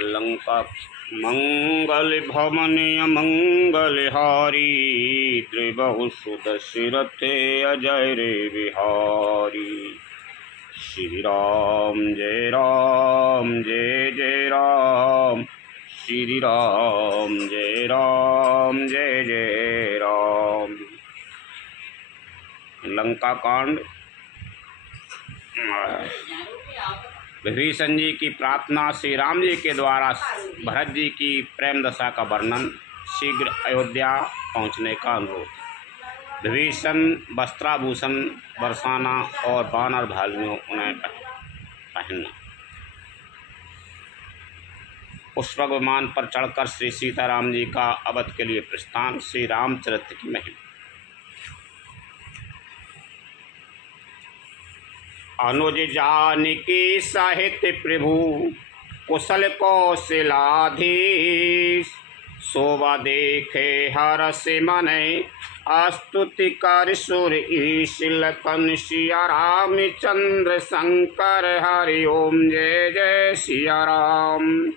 लंका मंगल भवनीय मंगलहारी त्रिबहु सुदशरथ अजय रे बिहारी। श्री राम जय जय राम, श्री राम जय जय राम। लंका कांड। विभीषण जी की प्रार्थना, श्री राम जी के द्वारा भरत जी की प्रेम दशा का वर्णन, शीघ्र अयोध्या पहुंचने का अनुरोध। विभीषण वस्त्राभूषण बरसाना और वानर भालुओं उन्हें पहनना। पुष्पक विमान पर चढ़कर श्री सीताराम जी का अवध के लिए प्रस्थान। श्री रामचरित्र की महिमा। अनुज जानकी सहित प्रभु कुशल कौशलाधीश, शोभा देखे हरष मन स्तुति कर सुर ईश। लखन सिया रामचंद्र शंकर हरि ओम जय जय सिया राम।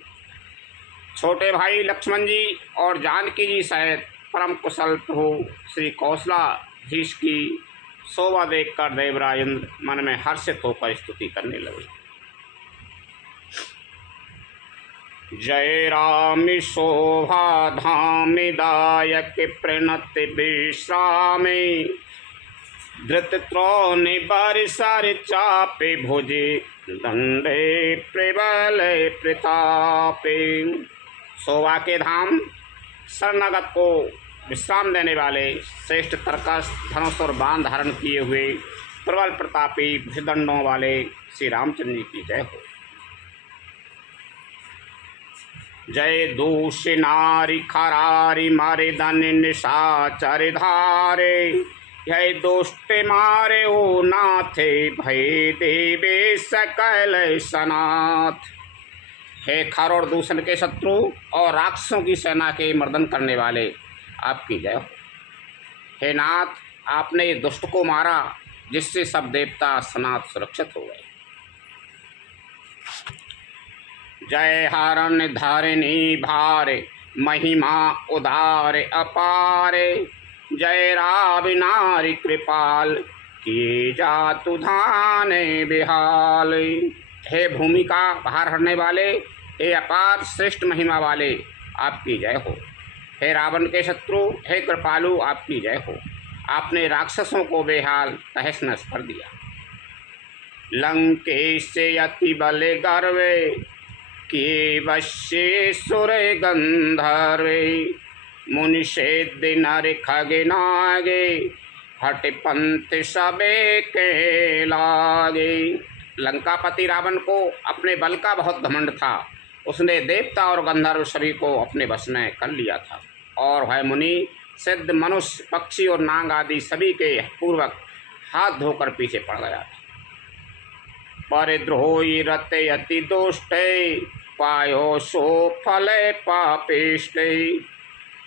छोटे भाई लक्ष्मण जी और जानकी जी सहित परम कुशल प्रभु श्री कौशलाधीश की शोभा देखकर देवराज इंद्र मन में हर्षित होकर स्तुति करने लगे। जय राम शोभा धाम दायक प्रणति विश्रामे, धृत त्रोण बरसर चापे भुजे दंडे प्रबल प्रतापे। शोभा के धाम शरणागत को विश्राम देने वाले श्रेष्ठ तरकस धनुष और बाण धारण किए हुए प्रबल प्रतापी भुजदंडों वाले श्री रामचंद्र जी की जय हो। जय दूष नारी खरारी मारे दन निशाचर धारे, जय दुष्ट मारे ओ नाथे भय देवे सकल सनाथ। हे खर और दूषण के शत्रु और राक्षसों की सेना के मर्दन करने वाले आपकी जय हो। हे नाथ, आपने इस दुष्ट को मारा जिससे सब देवता सनाथ सुरक्षित हो गए। जय हरण धारिणी भारे, महिमा उदार अपारे, जय रावि नारी कृपाल किए जातु धाने बिहाल। हे भूमि का भार हरने वाले, हे अपार श्रेष्ठ महिमा वाले आपकी जय हो। हे रावण के शत्रु, हे कृपालु आपकी जय हो। आपने राक्षसों को बेहाल तहस नहस कर दिया। लंकेश से अति बल गर्वे, के वश्ये सुर गंधर्वे, मुनि सेद्य नर खग नागे, हट पंथ सबे के लागे। लंकापति रावण को अपने बल का बहुत घमंड था। उसने देवता और गंधर्व सभी को अपने वश में कर लिया था और वह मुनि सिद्ध मनुष्य पक्षी और नाग आदि सभी के पूर्वक हाथ धोकर पीछे पड़ गया था। परिद्रोही रत अति दुष्ट, पायो सो फल पापिष्ट।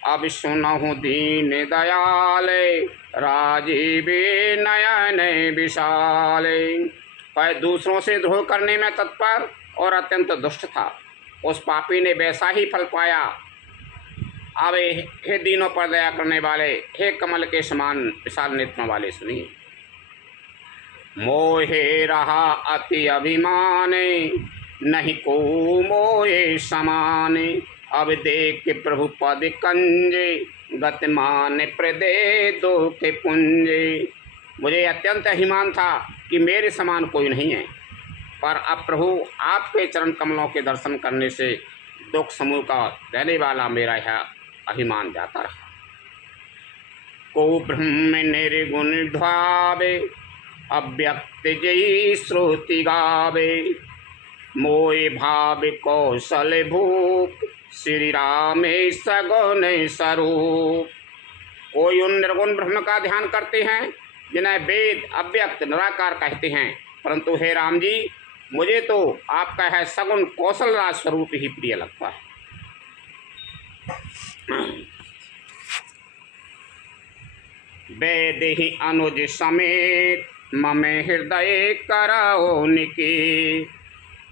अब सुनहु दीन दयाले, राजीवे नयन विशाले। वह दूसरों से द्रोह करने में तत्पर और अत्यंत दुष्ट था। उस पापी ने वैसा ही फल पाया। अब हे दीनों पर दया करने वाले, हे कमल के समान विशाल नेत्रों वाले सुनिए। मोहे रहा अति अभिमाने, नहीं को मोहे समाने। अब देख प्रभु पद कंजे, गतिमान प्रदे दुख पुंजे। मुझे अत्यंत अभिमान था कि मेरे समान कोई नहीं है, पर अब प्रभु आपके चरण कमलों के दर्शन करने से दुख समूह का देने वाला मेरा यह अभिमान जाता रहा। को ब्रह्म निर्गुण ध्यावे, अव्यक्त जयी श्रुति गावे। मोय भाव कौशल भूप, श्री राम सगुण स्वरूप। कोई उन निर्गुण ब्रह्म का ध्यान करते हैं जिन्हें वेद अव्यक्त निराकार कहते हैं, परंतु हे राम जी, मुझे तो आपका है सगुण कौशल राज स्वरूप ही प्रिय लगता है। वेद ही अनुज समेत, मम हृदय कराओ निके।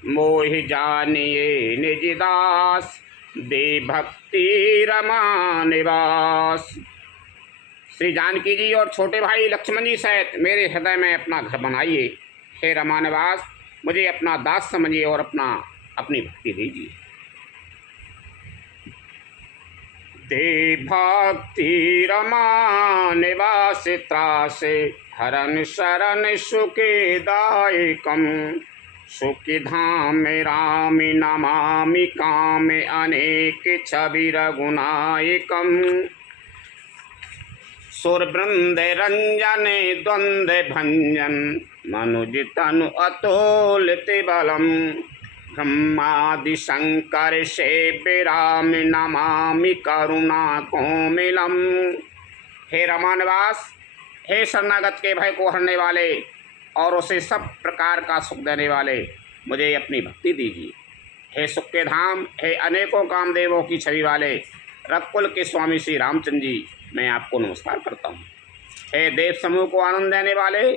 मोहि जानिए निज दास, दे भक्ति रमा निवास। श्री जानकी जी और छोटे भाई लक्ष्मण जी सहित मेरे हृदय में अपना घर बनाइए। हे रमा निवास, मुझे अपना दास समझिए और अपनी भक्ति दीजिए। दे भक्ति रमा निवास त्रासे, हरन शरण सुखदायकम। सुखि धाम राम नमामि, काम अनेक छवि रघुनायकम। सुर वृंद रंजन द्वंद्व भंजन, मनुज तनु अतुलित बलम। ब्रह्मादि शंकर सेव्य राम, नमामि करुणा कोमिलम। हे रमानिवास, हे शरणागत के भय को हरने वाले और उसे सब प्रकार का सुख देने वाले, मुझे अपनी भक्ति दीजिए। हे सुख के धाम, हे अनेकों कामदेवों की छवि वाले रघुकुल के स्वामी श्री रामचंद्र जी, मैं आपको नमस्कार करता हूँ। हे देव समूह को आनंद देने वाले,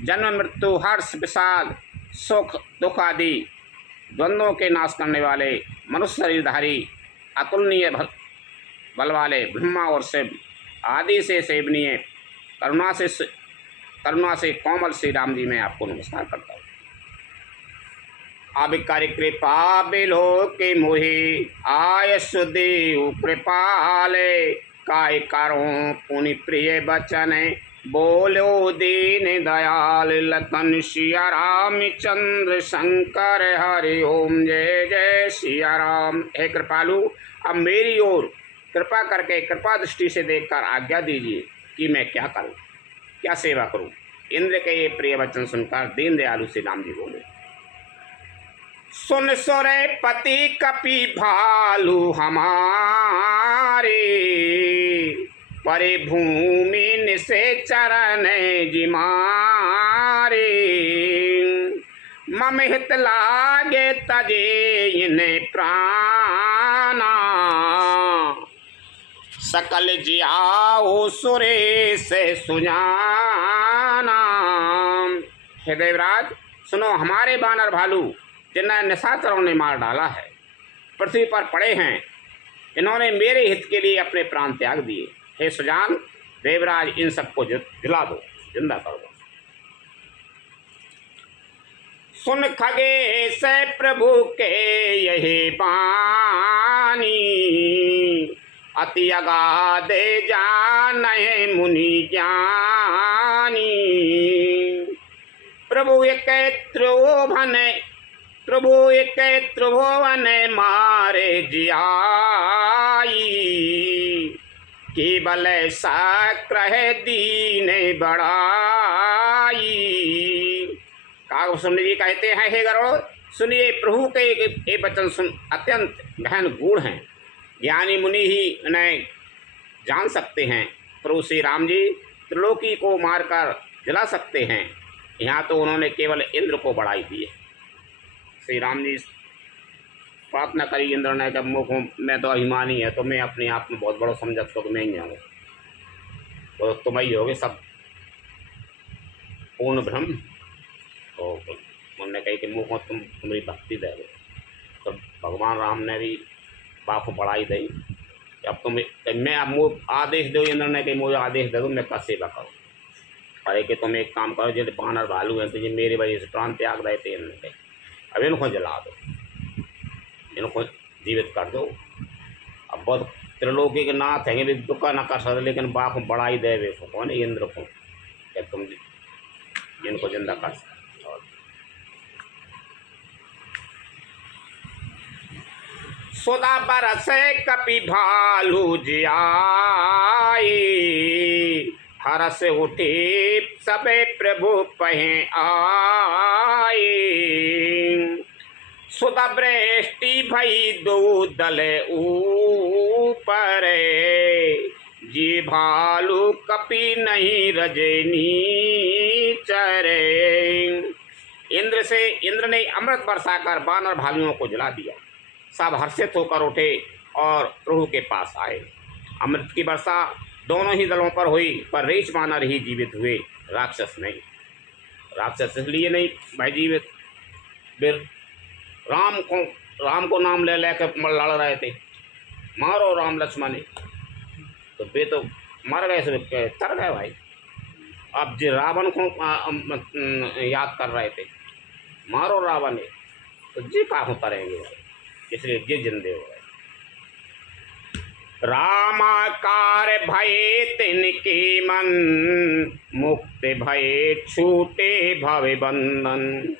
जन्म मृत्यु हर्ष विषाद सुख दुख आदि द्वंद्वों के नाश करने वाले, मनुष्य शरीरधारी अतुलनीय बल वाले ब्रह्मा और शिव आदि से सेवनीय करुणा से कोमल श्री राम जी, मैं आपको नमस्कार करता हूँ। अभिकारी कृपा बिलो के मोहि, आयस देव कृपाले। काय करो पुनि प्रिय बचन, बोलो दीन दयाल। लखन सिया रामचंद्र शंकर, हरि ओम जय जय सिया राम। हे कृपालु, अब मेरी ओर कृपा करके कृपा दृष्टि से देखकर आज्ञा दीजिए कि मैं क्या करूं, क्या सेवा करूं। इंद्र के ये प्रिय वचन सुनकर दीन दयालु श्री राम जी बोले, सुन सोरे पति कपि भालू हमारे। परे भूमि निसे चरण जिमारे। मम हित लागे तजे इन्हें प्राणा। सकल जियाओ सुरे से सुजाना। हे देवराज सुनो, हमारे बानर भालू जिन्हें निशाचरों ने मार डाला है, पृथ्वी पर पड़े हैं, इन्होंने मेरे हित के लिए अपने प्राण त्याग दिए। हे सुजान देवराज, इन सबको जिला दो, जिंदा कर दो। सुन खगेश प्रभु के यही बानी। अति अगाध जाने मुनि ज्ञानी। प्रभु एक त्रिभुवन, प्रभु एक त्रिभुवन मारे जियाई। केवल सक्र दीन बढ़ाई। काकभूषण जी कहते हैं, हे गरुड़ सुनिए, प्रभु के ये वचन सुन अत्यंत गहन गूढ़ हैं, ज्ञानी मुनि ही इन्हें जान सकते हैं। प्रभु श्री राम जी त्रिलोकी को मारकर जला सकते हैं, यहाँ तो उन्होंने केवल इंद्र को बढ़ाई दी है। श्री राम जी प्रार्थना करी इंद्र ने, कब मुख मैं तो अभिमानी है, तो मैं अपने आप में बहुत बड़ा समझत तो मैं ही हूँ, तो तुम ही होगे सब पूर्ण ब्रह्म। तो उन्होंने कही कि मुख में तुम्हारी भक्ति दे दो। तो भगवान राम ने भी बाप बढ़ाई दी। अब मैं अब मुँह आदेश दो, इंद्र ने कही मुझे आदेश दे दो, मैं का सेवा करूँ। अरे कि तुम एक काम करो, जैसे बानर भालू हैं तो ये मेरी वजह से प्राण त्याग रहे थे, इन्होंने कही अब इनको जला दो, इनको जीवित कर दो। अब बहुत त्रिलोकी के नाथ हैं, भी दुख न कर सकते, लेकिन बाप बढ़ाई दे वे कौन इंद्र को, क्या तुम इनको जिंदा कर सकते। सुधा बरस कपि भालू जियाई। हरस उठे सबे प्रभु पहे आए। सुधा वृष्टि भई दो दल ऊपर। जी भालू कपि नहीं रजनी चरे। इंद्र ने अमृत बरसाकर बानर भालुओं को जला दिया। सब हर्षित होकर उठे और प्रभु के पास आए। अमृत की वर्षा दोनों ही दलों पर हुई, पर रीछ बानर ही जीवित हुए, राक्षस नहीं। राक्षस इसलिए नहीं भाई जीवित, फिर राम को नाम ले लेकर लड़ रहे थे, मारो राम लक्ष्मण, तो वे तो मर गए, सब तर गए भाई। अब जी रावण को याद कर रहे थे, मारो रावण, तो जी कहाँ करेंगे भाई, इसलिए जी जिंदे हो गए। रामाकार भये तिनके मन, मुक्ति भये छूटे भव बंधन।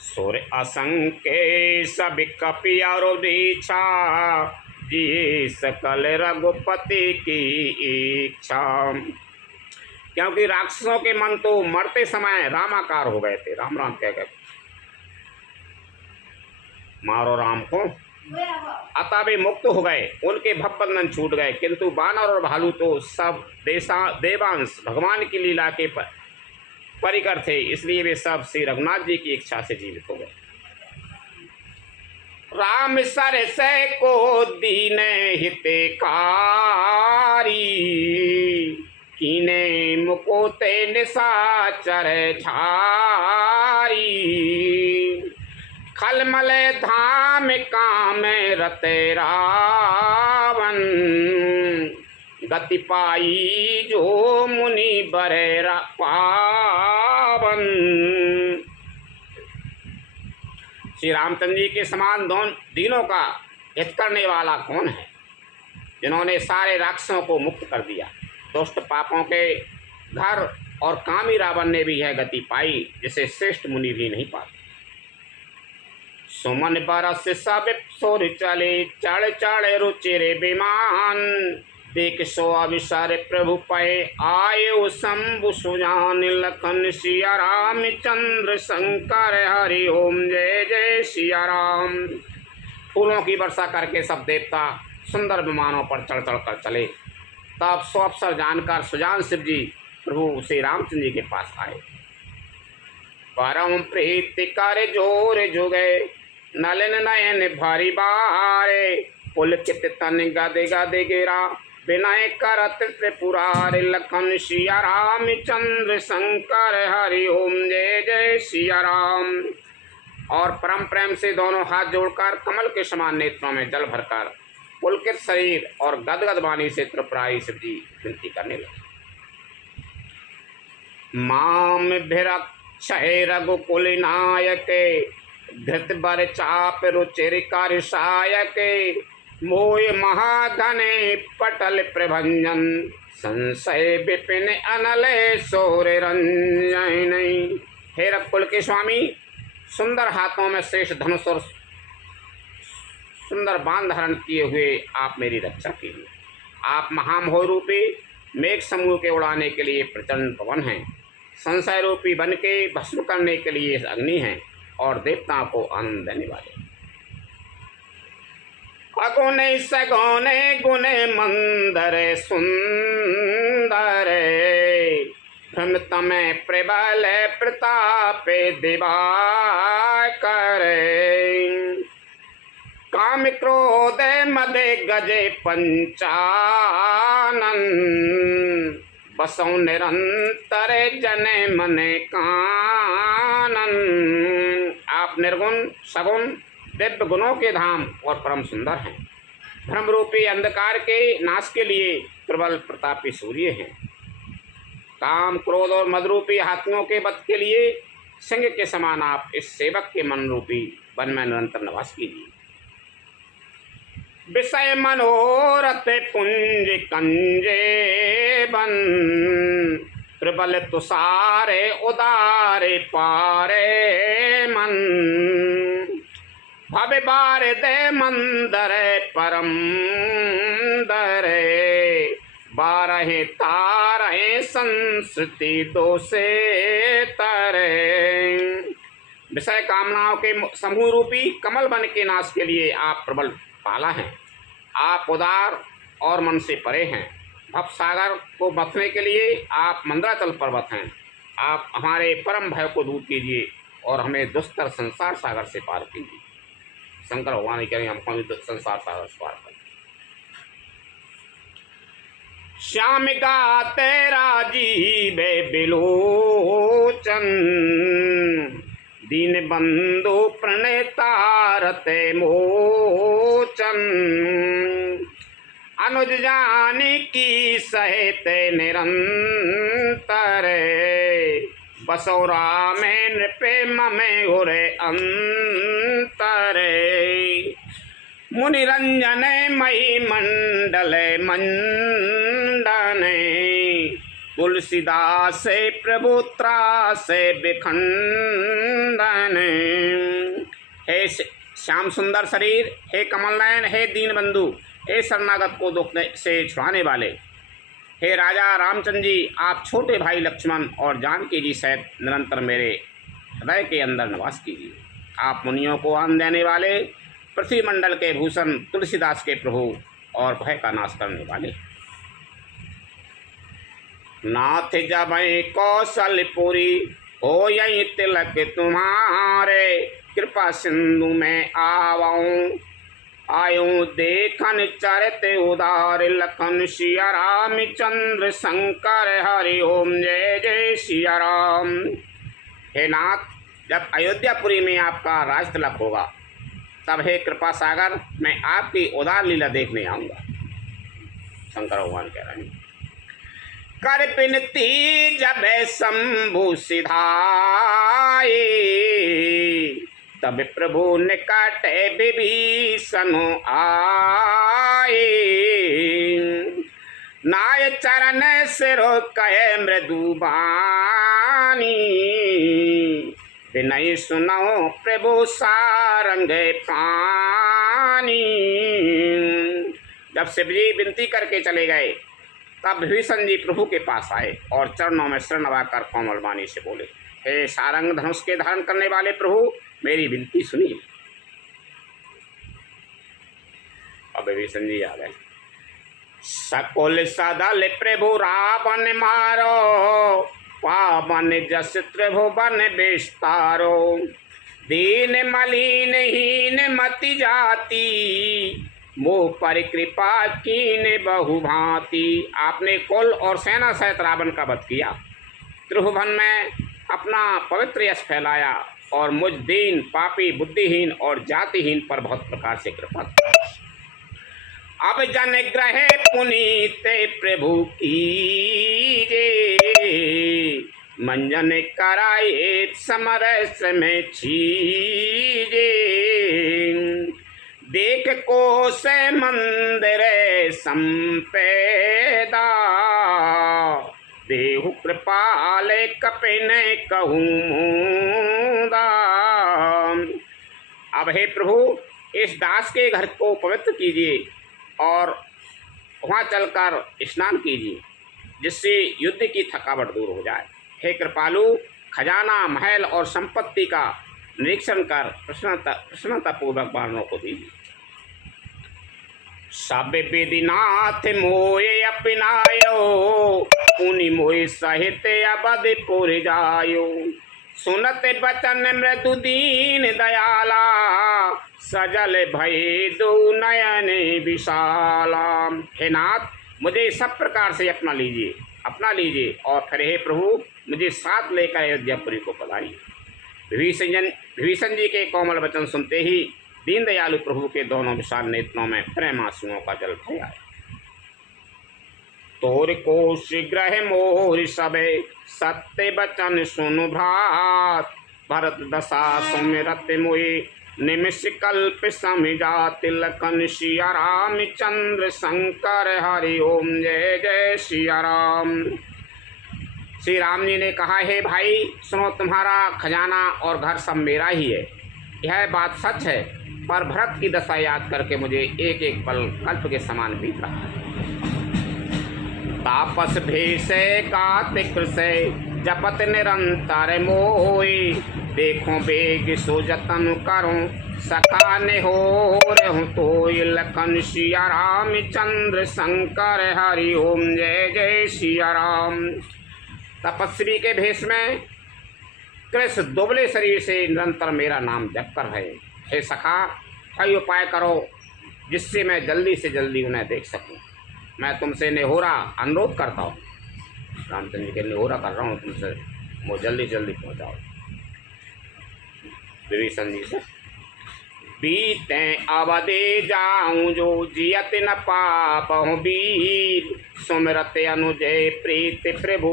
सुर असंख्य सब कपि और दीक्षा, जी सकल रघुपति की इच्छा। क्योंकि राक्षसों के मन तो मरते समय रामाकार हो गए थे, राम राम कह गए, मारो राम को, अतः वे मुक्त हो गए, उनके भवबंधन छूट गए। किंतु बानर और भालू तो सब देवांश भगवान की लीला के परिकर थे, इसलिए वे सब श्री रघुनाथ जी की इच्छा से जीवित हो गए। राम सरसै को दीन हितकारी, कीने मुकुते निशाचर झारी। खलमल धाम काम रते रावण, गति पाई जो मुनि बरे पावन। श्री रामचंद्र जी के समान दीनों का हित करने वाला कौन है, जिन्होंने सारे राक्षसों को मुक्त कर दिया। दुष्ट पापों के घर और कामी रावण ने भी यह गति पाई, जिसे श्रेष्ठ मुनि भी नहीं पाते। सुमन बरस सब सोर चले, चढ़ चढ़ रुचिरे विमान। देख सो अविसर प्रभु पय, आये शंभु सुजान। लखन सिया राम चंद्र शंकर, हरि ओम जय जय सिया राम। फूलों की वर्षा करके सब देवता सुंदर विमानों पर चढ़ चढ़ कर चले। तब सो अवसर जानकर सुजान शिव जी प्रभु श्री रामचंद्र जी के पास आए। परम प्रीति कर जोर जुगे, नलिन नयन भारी बारे। पुलकित तन गदे गदे गिरा, विनय करत त्रिपुरारे। लखन सिया राम चंद्र शंकर, हरि ओम जय जय सिया राम। और परम प्रेम से दोनों हाथ जोड़कर कमल के समान नेत्रों में जल भरकर पुलकित शरीर और गदगद वाणी से त्रिपुरारी शिव जी विनती करने लगे। माम भिरक्षय रघुकुल नायक, धृत बर चाप रुचिर कर सायक। मोय महाघने पटल प्रभंजन, संशय विपिन अनल सोर रंजन। हे रघुकुल के स्वामी, सुंदर हाथों में श्रेष्ठ धनुष और सुंदर बाण धारण किए हुए आप मेरी रक्षा कीजिए। आप महामहोय रूपी मेघ समूह के उड़ाने के लिए प्रचंड पवन हैं, संशय रूपी बन के भस्म करने के लिए अग्नि हैं, और देवताओं को आनंद देने वाले। अगुने सगुने गुने मंदर सुंदर, भ्रमित में प्रबल प्रताप दिवाकर। काम क्रोध मद गजे पंचानन, बसौ निरंतर जन मन कानन। आप निर्गुण सगुण दिव्य गुणों के धाम और परम सुंदर हैं। भ्रम रूपी अंधकार के नाश के लिए प्रबल प्रतापी सूर्य हैं। काम क्रोध और मद रूपी हाथियों के वध के लिए सिंह के समान आप इस सेवक के मन रूपी वन में निरंतर निवास कीजिए। विषय मनोरथ पुंज कंजे बन, प्रबल तुषारे उदारे पारे मन। भव बार दे मंदर परम दरे, बारहे तारे संस्कृति दोषे तरे। विषय कामनाओं के समूह रूपी कमल बन के नाश के लिए आप प्रबल पाला हैं। आप उदार और मन से परे हैं। भव सागर को बथने के लिए आप मंदराचल पर्वत हैं। आप हमारे परम भय को दूर कीजिए और हमें दुस्तर संसार सागर से पार कीजिए। शंकर भगवान करें हमको भी संसार सागर से पार करें। श्याम गाते राजीव बिलोचन, दीन बंधु प्रणतारते मोचन अनुज जानकी सहित निरंतर बसौरा में नृपे ममे उरे अंतर मुनिरंजन मई मंडल मंडन तुलसीदास प्रभुत्रा से बिखंडन। हे श्याम सुंदर शरीर, हे कमल नयन, हे दीन बंधु, हे शरणागत को दुख से छुड़ाने वाले, हे राजा रामचंद्र जी, आप छोटे भाई लक्ष्मण और जानकी जी सहित निरंतर मेरे हृदय के अंदर निवास कीजिए। आप मुनियों को आन देने वाले, पृथ्वी मंडल के भूषण, तुलसीदास के प्रभु और भय का नाश करने वाले। नाथ जब कौशलपुरी हो यही तिलक तुम्हारे, कृपा सिंधु में आवऊं आयूं देखन चरित उदार, लखन सिया राम चंद्र शंकर हरि ओम जय जय सिया राम। हे नाथ, जब अयोध्यापुरी में आपका राज तिलक होगा तब हे कृपा सागर मैं आपकी उदार लीला देखने आऊँगा। शंकर भगवान कह रहे हैं, कर बिनती जब शंभु सिधाए, तब प्रभु निकट विभीषण आए। नाय चरण सिरो कहे मृदु बानी, विनय सुनो प्रभु सारंग पानी। जब शिवजी विनती करके चले गए तब विभीषण जी प्रभु के पास आए और चरणों में शरण नवाकर कोमल वाणी से बोले, हे सारंग धनुष के धारण करने वाले प्रभु, मेरी विनती सुनिए। अब विभीषण जी आ गए। सकुल सदल प्रभु रावण मारो, पावन जस त्रिभुवन विस्तारो। दीन मलिन हीन मति जाति, मोह पर कृपा कीन बहु भांति। आपने कुल और सेना सहित रावण का वध किया, त्रिभुवन में अपना पवित्र यश फैलाया और मुझ दीन पापी बुद्धिहीन और जातिहीन पर बहुत प्रकार से कृपा। अब जन ग्रह पुनीत प्रभु कीजे, मंजन कराए समरस में छीजे। देख कोश मंदिर संपेदा, देहु कृपाल कपिन कहूँ मुदा। अब हे प्रभु, इस दास के घर को पवित्र कीजिए और वहाँ चलकर स्नान कीजिए, जिससे युद्ध की थकावट दूर हो जाए। हे कृपालु, खजाना महल और संपत्ति का निरीक्षण कर प्रसन्नतापूर्वक वानरों को दीजिए। सब विधिनाथ मोये अपनायो, पुनि मोहि सहित अवधपुर जायो। सुनत बचन मृदु दीन दयाला, सजल भय दो नयन विशाला। हे नाथ, मुझे सब प्रकार से अपना लीजिए और फिर हे प्रभु, मुझे साथ लेकर अयोध्यापुरी को पधारिए। विभीषण जी के कोमल वचन सुनते ही दीन दयालु प्रभु के दोनों विशाल नेत्रों में प्रेम आंसुओं का जल भर आया। तोर कोश ग्रह मोर सबे, सत्य बचन सुनु भ्रात। भरत दशा सुमिरत मोहि, निमिष कल्प समिजात। लखन सिया राम चंद्र शंकर हरि ओम जय जय सिया राम। श्री राम जी ने कहा, हे भाई सुनो, तुम्हारा खजाना और घर सब मेरा ही है। यह बात सच है, पर भरत की दशा याद करके मुझे एक एक पल कल्प के समान बीत रहा है। तापस भेषे कार्तिक से, जपत निरंतर मोई। देखो बेग सो जतन करूं, सखा ने हो रहूं तोय। लखन सिया राम चंद्र शंकर हरि ओम जय जय सिया राम। तपस्वी के भेष में कृष्ण दुबले शरीर से निरंतर मेरा नाम जप कर रहे। हे सखा, कोई उपाय करो जिससे मैं जल्दी से जल्दी उन्हें देख सकूं। मैं तुमसे निहोरा अनुरोध करता हूँ, रामचंद्र जी के निहोरा कर रहा हूँ तुमसे, वो जल्दी जल्दी पहुँचाओ। विभीषण जी से, बीते अवधि जाऊं जो जियत न पापहु वीर, सुमिरत अनुजय प्रीत प्रभु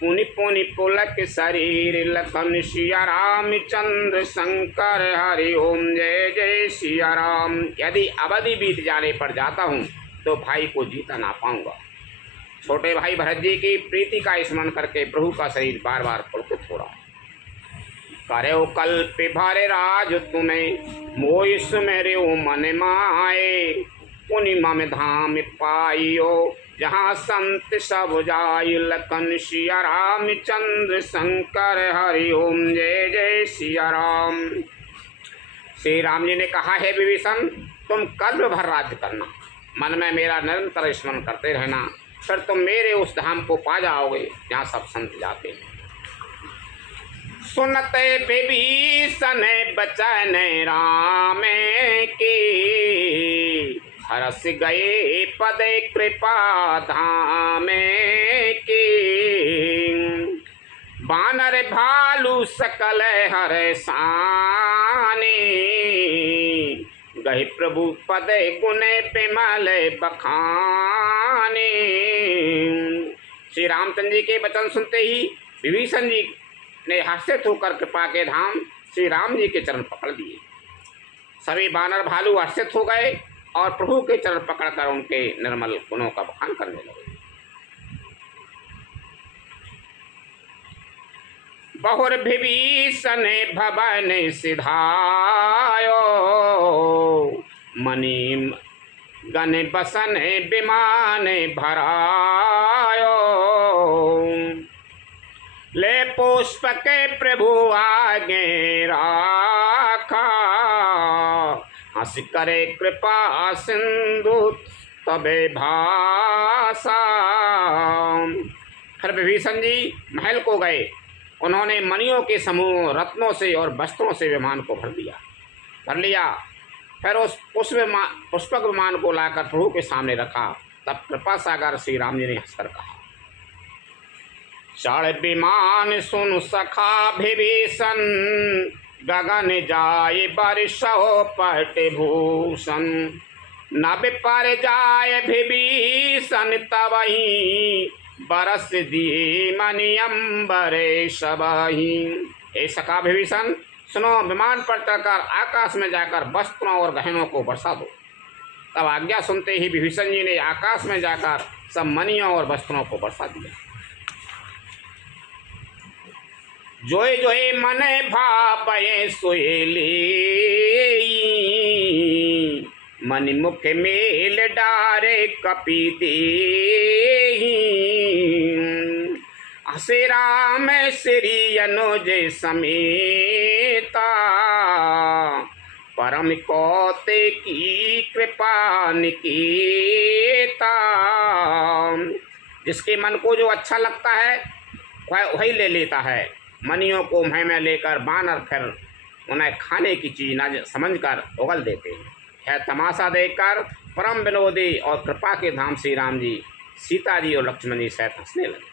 पुनि पुनि पुलक शरीर, लखन सिया रामचंद्र शंकर हरि ओम जय जय सिया राम। यदि अवधि बीत जाने पर जाता हूँ तो भाई को जीता ना पाऊंगा। छोटे भाई भरत जी की प्रीति का स्मरण करके प्रभु का शरीर बार बार पुलकित हो रहा है। करे कल्प भरे राज तुम्हें मोय सुमेरे मन माए, पुनि मम धाम पाइयो जहाँ संत सब जाय, लखन सिया रामचंद्र शंकर हरि ओम जय जय सिया राम। श्री राम जी ने कहा है विभीषण, तुम कल्प भर राज्य करना, मन में मेरा निरंतर स्मरण करते रहना, फिर तुम मेरे उस धाम को पा जाओगे जहाँ सब संत जाते हैं। सुनते विभीषण बचन राम की, हरस गए पद कृपा धाम की, बानर भालू सकल हर साने, गए प्रभु पद गुण बिमल बखाने। श्री रामचंद्र जी के वचन सुनते ही विभीषण जी ने हर्षित होकर कृपा के धाम श्री राम जी के चरण पकड़ लिए। सभी बानर भालू हर्षित हो गए और प्रभु के चरण पकड़कर उनके निर्मल गुणों का बखान करने लगे। बहुर विभीषण भवन सिधायो, मणि गण बसन विमान भरायो, ले पुष्प के प्रभु आगे राखा, हंस करे कृपा सिंधु तबे भाषा। फिर विभीषण जी महल को गए। उन्होंने मणियों के समूह रत्नों से और वस्त्रों से विमान को भर लिया। फिर उस पुष्पक विमान को लाकर प्रभु के सामने रखा। तब कृपा सागर श्री राम जी ने हंसकर कहा, चढ़ विमान सुन सखा विभीषण, गगन जाय बरसो पट भूषण, नभ पर जाय विभीषण तबहि, बरस दिए मणि अंबरे सबहि। हे सखा विभीषण, सुनो, विमान पर चढ़कर आकाश में जाकर वस्त्रों और गहनों को बरसा दो। तब आज्ञा सुनते ही विभीषण जी ने आकाश में जाकर सब मणियों और वस्त्रों को बरसा दिया। जोए जोए मन भापये सोएली, मनि मुख मेल डारे कपि देहि, हसे राम श्री अनुज समेता, परम कौते की कृपा निकेता। जिसके मन को जो अच्छा लगता है वही ले लेता है। मणियों को मुँह में लेकर बानर फिर उन्हें खाने की चीज न समझकर उगल देते हैं। यह तमाशा देखकर परम विनोदी और कृपा के धाम श्री राम जी, सीता जी और लक्ष्मण जी सहित हंसने लगे।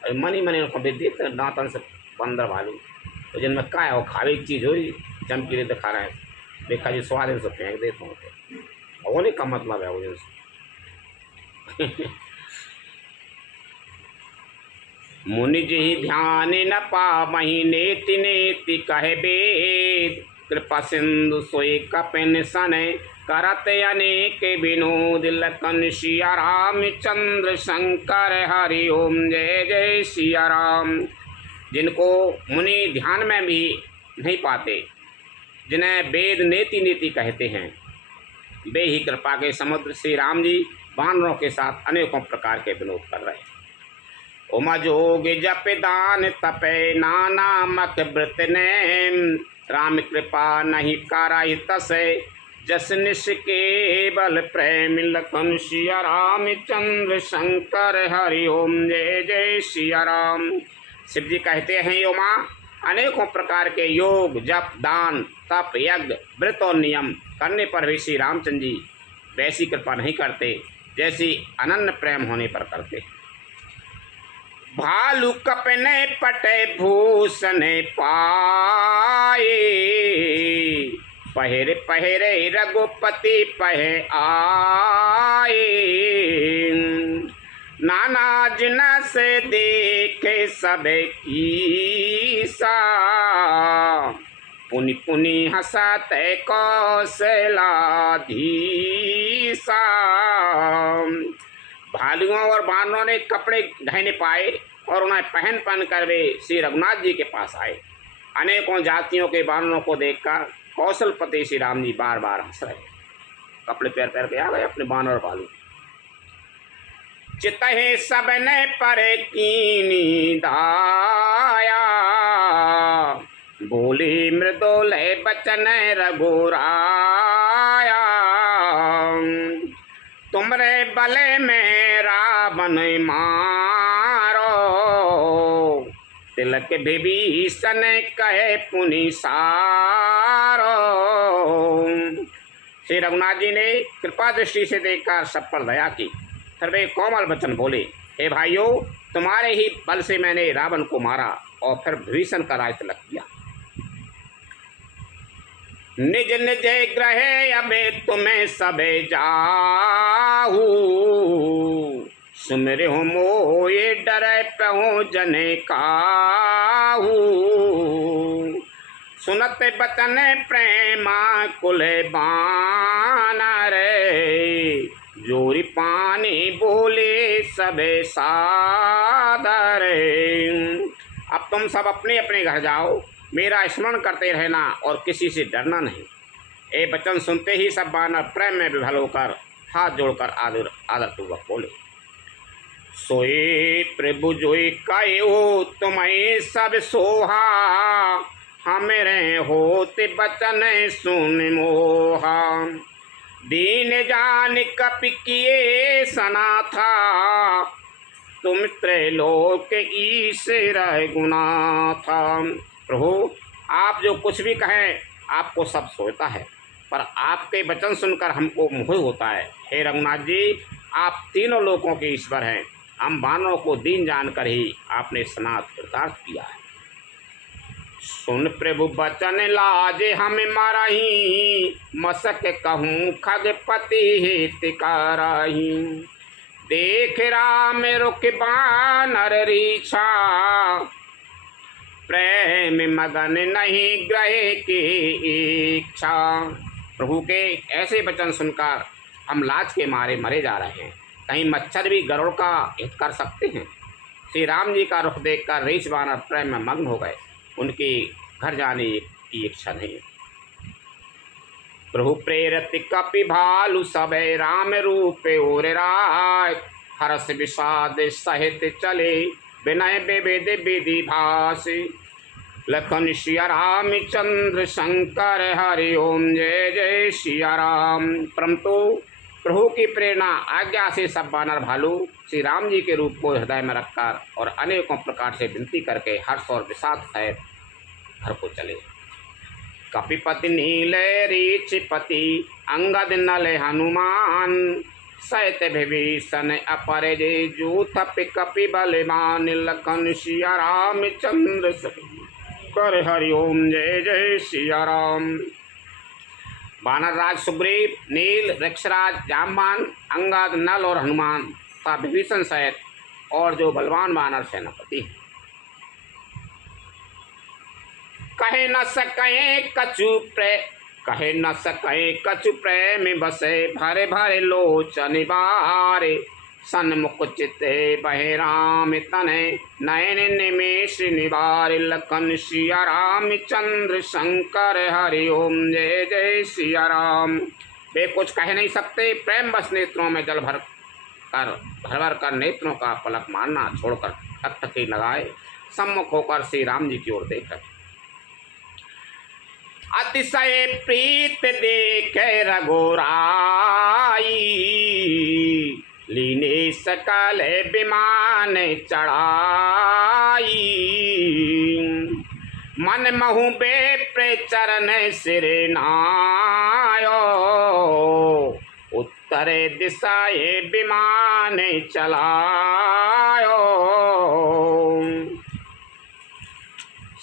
और मनी उनको भी देखते दांतन से बंदर भालू, तो जिनमें क्या है वो खावे की चीज़ हुई, चमकीले दिखा रहे हैं, देखा जी स्वाद इनसे फेंक देता हूँ। होने का मतलब है वो जिनसे मुनि जी ध्यान न पावहि, नेति नेति कहे वेद, कृपा सिंधु सोई कपिन सने, करत अनेक विनोद, लखन सिया रामचंद्र शंकर हरि ओम जय जय सिया राम। जिनको मुनि ध्यान में भी नहीं पाते, जिन्हें वेद नेति नेति कहते हैं, वे ही कृपा के समुद्र श्री राम जी वानरों के साथ अनेकों प्रकार के विनोद कर रहे हैं। उमा जोग जप दान तपे नाना मक व्रत ने, राम कृपा नहीं कराई तसे, जस निश केवल प्रेम, लखन सिया रामचंद्र शंकर हरि ओम जय जय सिया राम। शिव जी कहते हैं, उमा अनेकों प्रकार के योग जप दान तप यज्ञ व्रत और नियम करने पर भी श्री रामचंद्र जी वैसी कृपा नहीं करते जैसी अनन्य प्रेम होने पर करते। भालू कपने पटे भूषण पाए, पहरे पहरे रघुपति पहे आए। नाना जिन से देखे सब ईसा, पुनि पुनि हंसते कौशलाधीसा। भालुओं और बानरों ने कपड़े ढहने पाए और उन्हें पहन कर वे श्री रघुनाथ जी के पास आए। अनेकों जातियों के बानरों को देखकर कौशलपति श्री राम जी बार बार हंस रहे। कपड़े पैर पैर के आ गए अपने बानर और भालू। चितहे सबने पर कीनी दाया, बोली मृदुल बचन रघुराया। तुमरे बले में रावण मारो, तिलक विभीषण कहे पुनि सारो। श्री रघुनाथ जी ने कृपा दृष्टि से देखकर सब पर दया की। फिर वे कोमल वचन बोले, हे भाइयों, तुम्हारे ही बल से मैंने रावण को मारा और फिर विभीषण का राज तिलक किया। निज निज ग्रहे अबे तुम्हें सबे जाहू, सुमिर हो मोये डरे पहो जने काहू। सुनत बचन प्रेमा कुले बानर, जोरी पानी बोले सबे सादर। अब तुम सब अपने अपने घर जाओ, मेरा स्मरण करते रहना और किसी से डरना नहीं। ये वचन सुनते ही सब बानर प्रेम में विभल होकर हाथ जोड़कर आदरपूर्वक बोले, सोए प्रभु जोई कहो तुम्हें सब सोहा, हमेरे होते बचन सुन मोहा। दीन जान कपि किए सना था, तुम त्रैलोक ईश्वर गुना था। प्रभु, आप जो कुछ भी कहें आपको सब सोचता है, पर आपके वचन सुनकर हमको मोह होता है। हे रघुनाथ जी, आप तीनों लोकों के ईश्वर हैं। हम बानरों को दीन जानकर ही आपने स्नात कृतार्थ किया है। सुन प्रभु बचन लाजे हमें मारही, मसक कहूँ खगपति हितकारही। देख राम रुक बानर रीछा, प्रेम मगन नहीं ग्रह की इच्छा। प्रभु के ऐसे वचन सुनकर हम लाज के मारे मरे जा रहे हैं। कहीं मच्छर भी गरुड़ का हित कर सकते हैं। श्री राम जी का रुख देखकर रीछ बानर प्रेम में मग्न हो गए। उनके घर जाने की इच्छा नहीं। प्रभु प्रेरित कपि भालु सबे राम रूप और राय, हर्ष विषाद सहित चले विनय विविध विधि भाष। लखन सिया राम चंद्र शंकर हरि ओम जय जय सिया राम। परंतु प्रभु की प्रेरणा आज्ञा से सब बानर भालू श्री राम जी के रूप को हृदय में रखकर और अनेकों प्रकार से विनती करके हर्ष और विषाद सहित घर को चले। कपिपति नील रीछपति अंगद नल हनुमान, सहित विभीषण अपर जे जूथ कपि बलवान। लखन सिया राम चंद्र कर हरि ओम जय जय सिया राम। बानर राज सुग्रीव, नील, वृक्षराज, जामवान, अंगद, नल और हनुमान तथा विभीषण सहित और जो बलवान बानर सेनापति हैं, कहे न सके कछु प्रेम बसे, भरे भरे लोचन बारे। सन्मुख चित्ते बहे राम तने, नयन निमेष निवार। लखन सिया राम चंद्र शंकर हरि ओम जय जय सिया राम। वे कुछ कह नहीं सकते, प्रेम बस नेत्रों में जल भर कर नेत्रों का पलक मारना छोड़कर टकटकी लगाए सम्मुख होकर श्री राम जी की ओर देख रहे। अतिशय प्रीत देखे रघुराई, लीने सकल विमान चढ़ाई। मन महु बेप्र चरण सिर नायो, उत्तर सरे दिशाए विमान चलायो।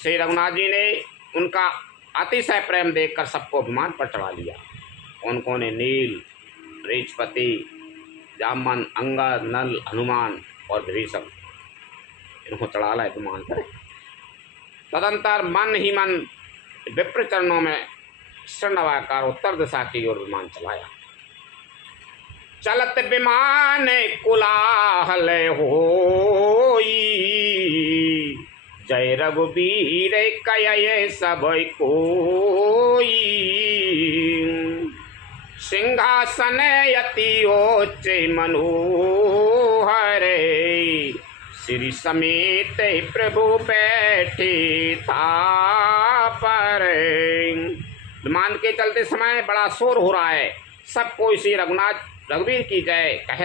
श्री रघुनाथ जी ने उनका अतिशय प्रेम देखकर सबको विमान पर चढ़ा लिया। उनको ने नील, बृहस्पति, जामन, अंगद, नल, हनुमान और विभीषण इनको चढ़ा लाए विमान पर। तदंतर मन ही मन विप्र चरणों में शरणवाकर उत्तर दिशा की ओर विमान चलाया। चलत विमान कुलाहल होई, जय रघुबीर कय सब कोई। सिंहासन यति उच्च मनोहर, श्री समेत प्रभु बैठे था पर। विमान के चलते समय बड़ा शोर हो रहा है। सब कोई श्री रघुवीर की जय कह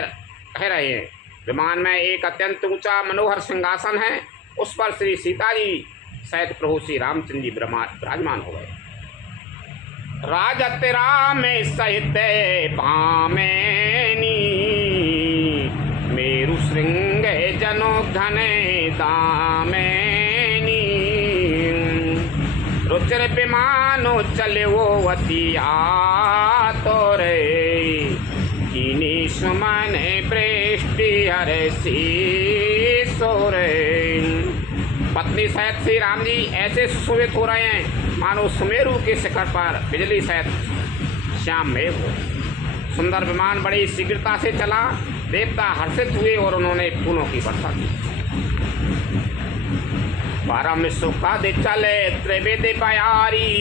रहे हैं। विमान में एक अत्यंत ऊंचा मनोहर सिंहासन है। उस पर श्री सीता जी सहित प्रभु श्री रामचंद्र जी विराजमान हो गए। राजत राम सहित भामेनी, मेरु श्रृंग जनो घन दामेनी। रुचिर विमानो चले वो वतिया तोरे, किनी सुमन पृष्टि हरसी सोरे। पत्नी सहित श्री राम जी ऐसे सुशोभित हो रहे हैं मानो सुमेरु के शिखर पर बिजली सहित श्याम मेघ हो। सुंदर विमान बड़ी शीघ्रता से चला। देवता हर्षित हुए और उन्होंने फूलों की वर्षा की। परम सुखद चले त्रिविध प्यारी,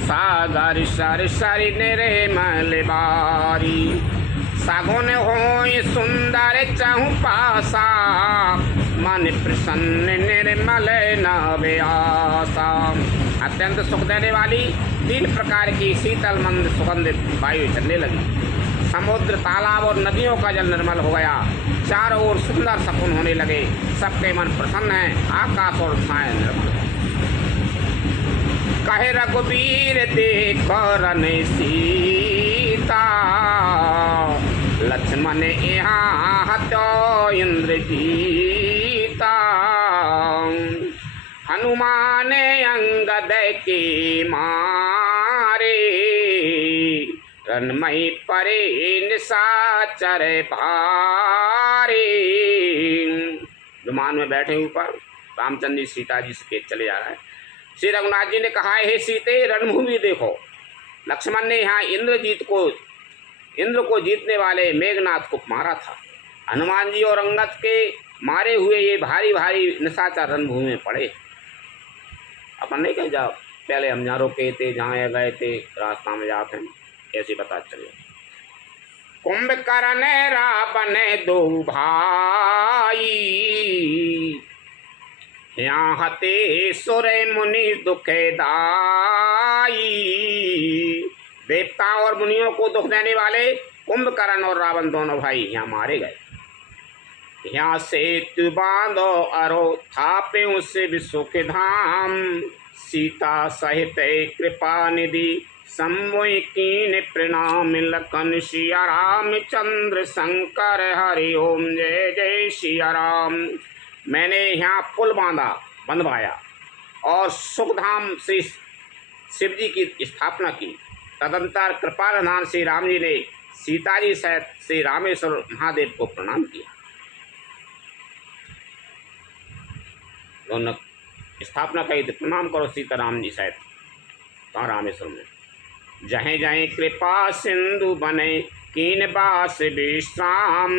सागर सर सर निर्मल बारी। सगुन होय सुंदर चहु पासा, मन प्रसन्न निर्मल नव आसा। अत्यंत सुख देने वाली 3 प्रकार की शीतल मंद सुगंधित वायु चलने लगी। समुद्र, तालाब और नदियों का जल निर्मल हो गया। चारों ओर सुंदर सपन होने लगे। सबके मन प्रसन्न है। आकाश और छाया निर्मल है। कहे रघुवीर देखो रन सीता, लक्ष्मण यहाँ हतो इंद्र जीता। हनुमान अंगद के मारे, रनमयी परे निशाचर भारे। विमान में बैठे ऊपर रामचंद्र जी सीता जी से चले जा रहे हैं। श्री रघुनाथ जी ने कहा, हे सीते रणभूमि देखो। लक्ष्मण ने यहाँ इंद्र को जीतने वाले मेघनाथ को मारा था। हनुमान जी और अंगद के मारे हुए ये भारी भारी निशाचर रणभूमि में पड़े। अपन नहीं कह जाओ पहले हम जहाँ रुके थे, जहाँ गए थे, रास्ता में जाते हैं, ऐसे बता चले। कुंभकर्ण रावण दो भाई, यहाँ हते सुर मुनि दुखदाई। देवता और मुनियों को दुख देने वाले कुंभकर्ण और रावण दोनों भाई यहाँ मारे गए। यहाँ सेतु बांधो अरो थापे से सुख धाम, सीता सहित कृपा निधि सम्मोहि कीन प्रणाम। लखन सिया रामचंद्र शंकर हरि ओम जय जय सिया राम। मैंने यहाँ पुल बंधवाया और सुखधाम श्री शिव जी की स्थापना की। तदंतर कृपानिधान श्री राम जी ने सीता जी सहित श्री रामेश्वर महादेव को प्रणाम किया। दोनों स्थापना कही थी, प्रणाम करो सीताराम जी सहित कहाँ रामेश्वर में। जहें जहें कृपा सिंधु बने कीन बास विश्राम,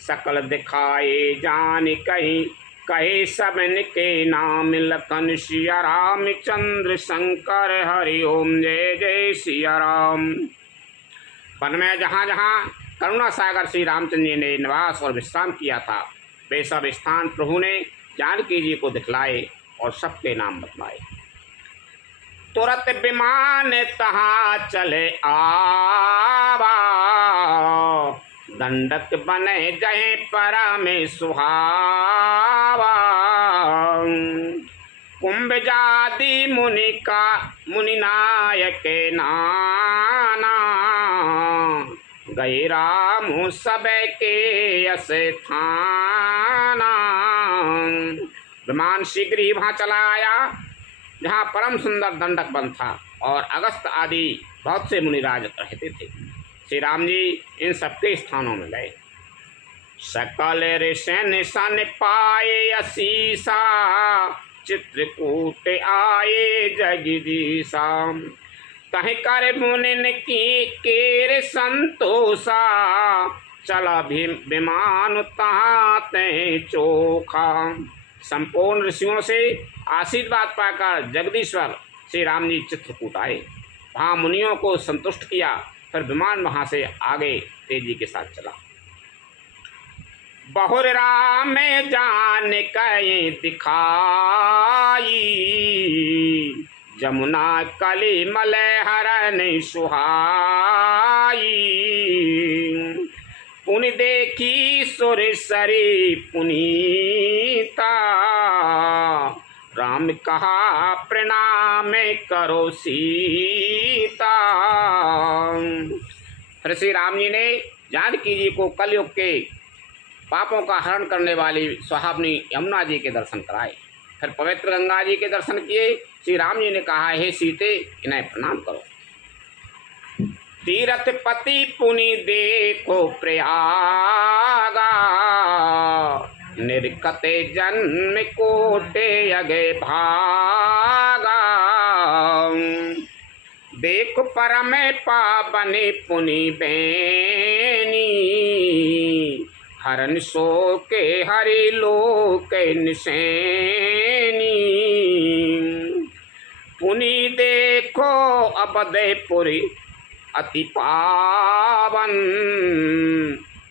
सकल दिखाए जान कहीं कहे सबन के नाम। लखन सिया रामचंद्र शंकर हरि ओम जय जय सिया राम। वन में जहाँ जहाँ करुणा सागर श्री रामचंद्र जी ने निवास और विश्राम किया था, वे सब स्थान प्रभु ने जानकी जी को दिखलाए और सबके नाम बतलाए। तुरंत विमान तहाँ चले आवा, दंडक बने जहे परा में सुहावा। कुंभ जाति मुनि नायक नाना, गए राम सब के स्थाना। विमान शीघ्र ही वहाँ चला आया जहाँ परम सुंदर दंडक वन था और अगस्त आदि बहुत से मुनिराज रहते थे। श्री राम जी इन सबके स्थानों में गए। सकल ऋषि सन पाए असीसा, चित्रकूट आए जगदीशा। तह कर मुनिन की केर संतोषा, चला विमान ताते चोखा। संपूर्ण ऋषियों से आशीर्वाद पाकर जगदीश्वर श्री राम जी चित्रकूट आए, वहाँ मुनियों को संतुष्ट किया, फिर विमान वहाँ से आगे तेजी के साथ चला। बहुर राम जान कहीं दिखाई, जमुना कली मलय हरन सुहाई। पुनि देखी सुर सरी पुनीता, राम कहा प्रणाम करो सीता। फिर श्री राम जी ने जानकी जी को कलयुग के पापों का हरण करने वाली सुहावनी यमुना जी के दर्शन कराए। फिर पवित्र गंगा जी के दर्शन किए। श्री राम जी ने कहा, हे सीते, इन्हें प्रणाम करो। तीरथ पति पुनि देखो प्रयागा, निर्कते जन्म कोटे अगे भागा। देख परम पावन पुनि बेनी, हरन सो के हरि लोक निसैनी। पुनि देखो अबदपुरी अति पावन,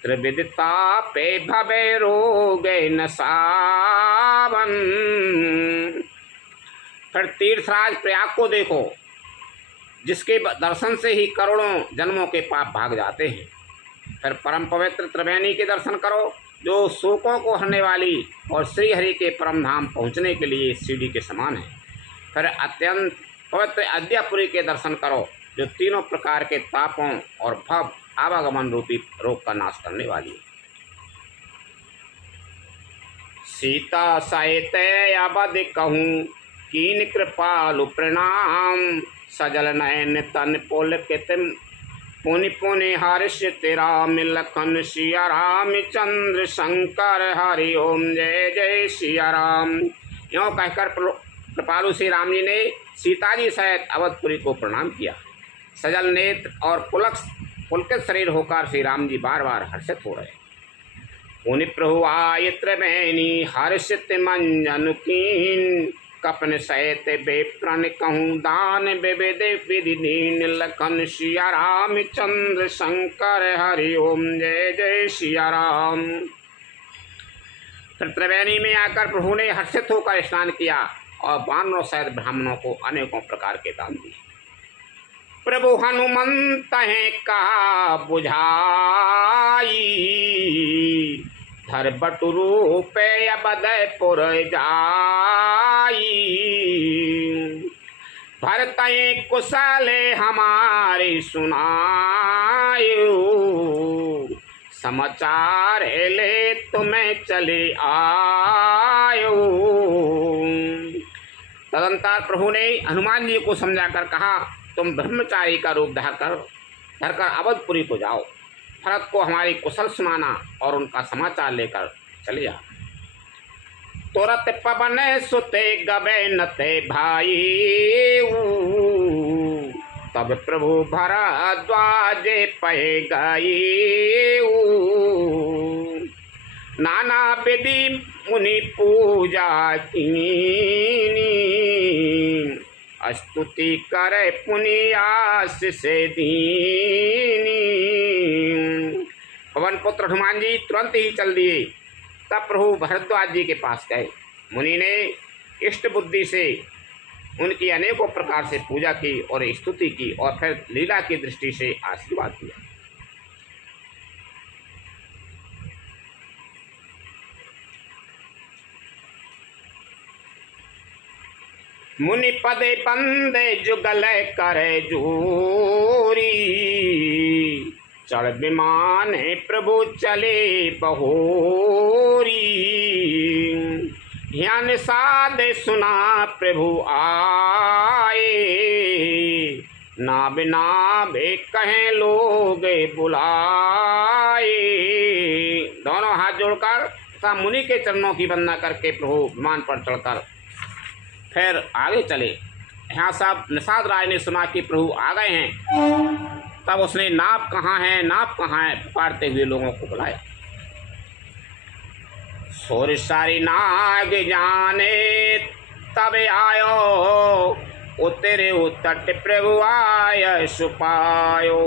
त्रिविधता पे भवे रोग न सावन। फिर तीर्थराज प्रयाग को देखो, जिसके दर्शन से ही करोड़ों जन्मों के पाप भाग जाते हैं। फिर परम पवित्र त्रिवेणी के दर्शन करो, जो शोकों को हरने वाली और श्री हरि के परम धाम पहुँचने के लिए सीढ़ी के समान है। फिर अत्यंत पवित्र अद्यापुरी के दर्शन करो, जो तीनों प्रकार के तापों और भव आवागमन रूपी रोग का नाश करने वाली है। सीता सहित अवध कहूँ कीन कृपालु प्रणाम, सजल नयन तन पुलकित पुनि पुनि हर्ष राम लखन सिया राम चंद्र शंकर हरि ओम जय जय सिया राम। यों कहकर कृपालु श्री राम जी ने सीता जी सहित अवधपुरी को प्रणाम किया। सजल नेत्र और पुलकित शरीर होकर श्री राम जी बार बार हर्षित हो रहे। पुनि प्रभु आय त्रिवेणी हर्षित मंजन कीन, कपन सहित बेप्रण कहूँ दान विविध विधि दीन, लखन सिया राम चंद्र शंकर हरि ओम जय जय सिया राम। फिर त्रिवेणी में आकर प्रभु ने हर्षित होकर स्नान किया और वानरों सहित ब्राह्मणों को अनेकों प्रकार के दान दिए। प्रभु हनुमंत है कहा बुझाई, धर बटुरूप अबदपुर जाई। भरत कुशले हमारे सुनायो, समाचार ले तुम्हें चले आयो। तदंतर प्रभु ने हनुमान जी को समझाकर कहा, तुम ब्रह्मचारी का रूप धरकर अवधपुरी को जाओ, भरत को हमारी कुशल सुनाना और उनका समाचार लेकर चले जा। तुरत पवन सुते गबे नते भाई, तब प्रभु भरद्वाज पहे गई। नाना विधि मुनि पूजा कीनी, स्तुति करे पुनियास से दीनी। पवन पुत्र हनुमान जी तुरंत ही चल दिए। तब प्रभु भरद्वाज जी के पास गए। मुनि ने इष्ट बुद्धि से उनकी अनेकों प्रकार से पूजा की और स्तुति की और फिर लीला की दृष्टि से आशीर्वाद दिया। मुनि पदे बंदे जुगल करे जूरी, चढ़ विमान प्रभु चले बहोरी। ध्यान साध सुना प्रभु आए, नाभ नाभ कहें लोग बुलाए। दोनों हाथ जोड़कर तथा मुनि के चरणों की वंदना करके प्रभु विमान पर चढ़कर फिर आगे चले। यहाँ सब निषाद राय ने सुना कि प्रभु आ गए हैं, तब उसने नाप कहाँ है, नाप कहाँ है पुकारते हुए लोगों को बुलाया। सोर सारी नाग जाने तब आयो, उतरे तट प्रभु आय सुपायो।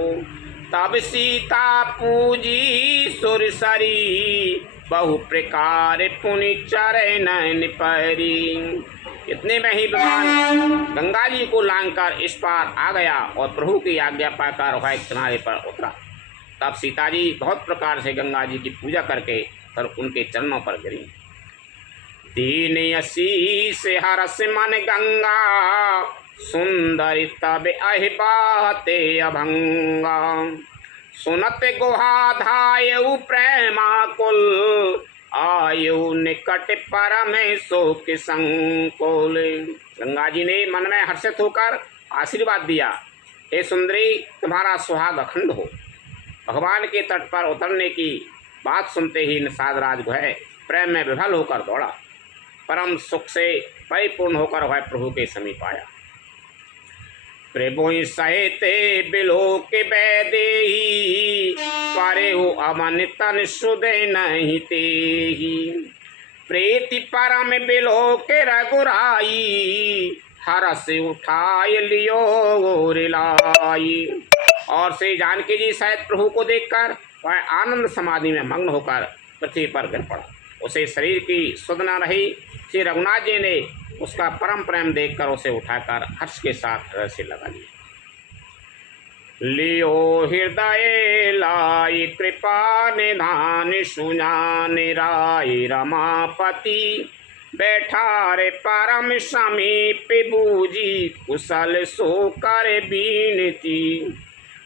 तब सीता पूजी सुरसरी, बहु प्रकार पुनि चरण परी। इतने में ही विमान गंगा जी को लांघकर इस पार आ गया और प्रभु की आज्ञा पाकर वह किनारे पर उतरा। तब सीता जी बहुत प्रकार से गंगा जी की पूजा करके और उनके चरणों पर गिरी। दीन आशीष हरस मन गंगा, सुंदर तब अहि बाते अभंगा। सुनत गुहा धायु प्रेमाकुल, आयु निकट परम शोक संकुल। गंगा जी ने मन में हर्षित होकर आशीर्वाद दिया, हे सुंदरी तुम्हारा सुहाग अखंड हो। भगवान के तट पर उतरने की बात सुनते ही निषाद राज वह प्रेम में विभल होकर दौड़ा। परम सुख से परिपूर्ण होकर वह प्रभु के समीप आया। प्रभु सहिते बिलोक बैदेही, पारे हो अमन तन सुदय नहीं तेही। प्रीति परम बिलोक रघुराई, हरस उठाय लियो रिलाई। और श्री जानकी जी सहित प्रभु को देखकर वह आनंद समाधि में मग्न होकर पृथ्वी पर गिर पड़ा। उसे शरीर की सुध न रही। श्री रघुनाथ जी ने उसका परम प्रेम देखकर उसे उठाकर हर्ष के साथ हृदय से लगा लिया। लियो हृदय लाई कृपा निधान, सुजान राय रमापति। बैठा रे परम समीप बूझी, कुशल सो कर बीनती।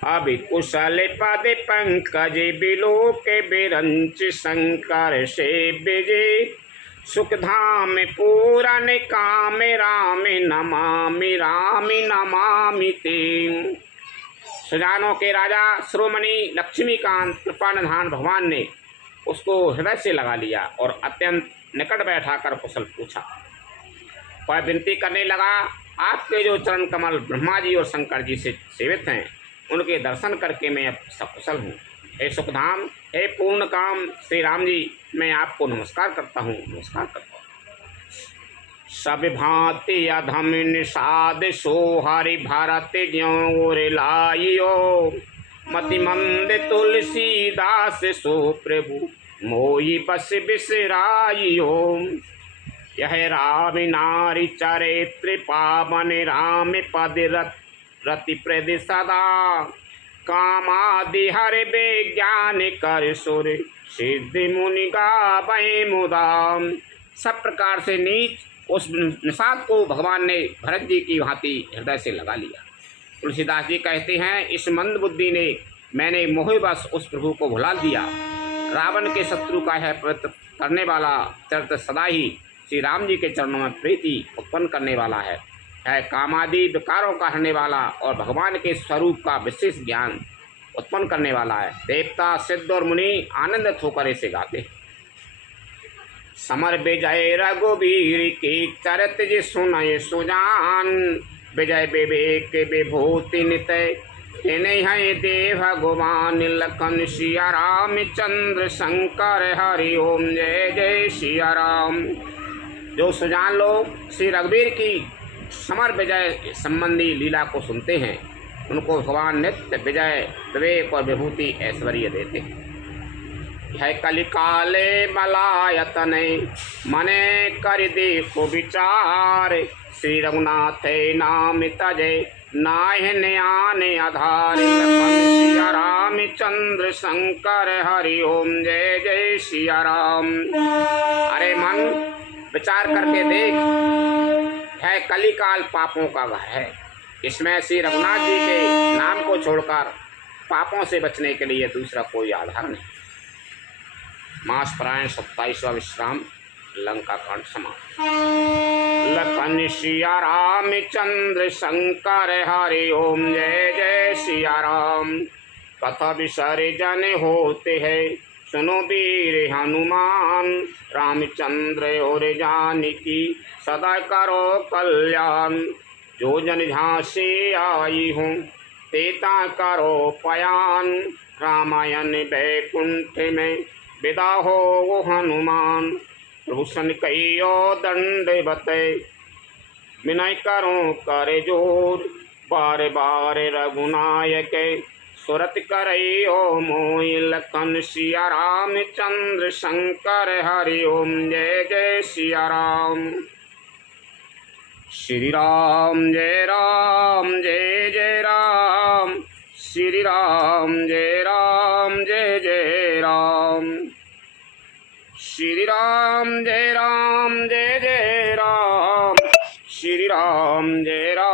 अभी कुशल पद पंकज बिलोक बिरंच, शंकर से विजय। सुखधाम पूरन काम राम नमामि, राम नमामि ते। सुजानों के राजा श्रोमणि लक्ष्मीकांत कृपानिधान भगवान ने उसको हृदय से लगा लिया और अत्यंत निकट बैठाकर कुशल पूछा। वह विनती करने लगा, आपके जो चरण कमल ब्रह्मा जी और शंकर जी से सेवित हैं, उनके दर्शन करके मैं अब सकुशल हूँ। हे सुखधाम, हे पूर्ण काम श्री राम जी, मैं आपको नमस्कार करता हूँ, नमस्कार करता हूँ। सब भांति अधम निषाद सो, हरि भरत ज्यों लाइयो। मति मंद तुलसीदास सो, प्रभु मोई बस बिसराइयो। यह राम नारी चरित्र पावन, राम पद रति प्रद सदा। कामादि हर विज्ञान कर सुर, सिद्धि मुनि गावै मुदा। सब प्रकार से नीच उस निषाद को भगवान ने भरत जी की भांति हृदय से लगा लिया। तुलसीदास जी कहते हैं, इस मंद बुद्धि ने मैंने मोहवश उस प्रभु को भुला दिया। रावण के शत्रु का है पवित्र करने वाला चरित्र सदा ही श्री राम जी के चरणों में प्रीति उत्पन्न करने वाला है कामादि विकारों का हरने वाला और भगवान के स्वरूप का विशेष ज्ञान उत्पन्न करने वाला है। देवता सिद्ध और मुनि आनंदित होकर इसे गाते हैं। समर विजय रघुवीर के चरित जी सुनय सुजान। विजय विवेक विभूति नितय, इन्हें है देव भगवान। लखन सिया राम चंद्र शंकर हरि ओम, जय जय सिया राम। जो सुजान लोग श्री रघुवीर की समर विजय संबंधी लीला को सुनते हैं, उनको भगवान नित्य विजय विवेक और विभूति ऐश्वर्य देते हैं। यह कलिकाले मलायतन, मने कर देखो विचार। श्री रघुनाथ नाम तजे, नाहिन आन आधार। लखन सिया राम चंद्र शंकर हरि ओम, जय जय सिया राम। अरे मन, विचार करके देख, है कलिकाल पापों का घर है। इसमें श्री रघुनाथ जी के नाम को छोड़कर पापों से बचने के लिए दूसरा कोई आधार नहीं। मास पारायण 27वां विश्राम लंका कांड समाप्त। लखन सिया रामचंद्र शंकर हरि ओम जय जय सिया राम। कथा विसर्जन होते हैं सुनो वीर हनुमान। रामचंद्र और जानकी सदा करो कल्याण। जो जन झांसी आई हूँ तेता करो पयान। रामायण बैकुंठ में विदा हो वो हनुमान। प्रभु सन कहियो दंडवत विनय करो कर जोर। बार बार रघुनायक सुरत करइयो मोहि। लखन सिया रामचंद्र शंकर हरि ओम जय जय सिया राम। श्री राम जय जय राम। श्री राम जय जय राम। श्री राम जय जय राम। श्री राम जय राम।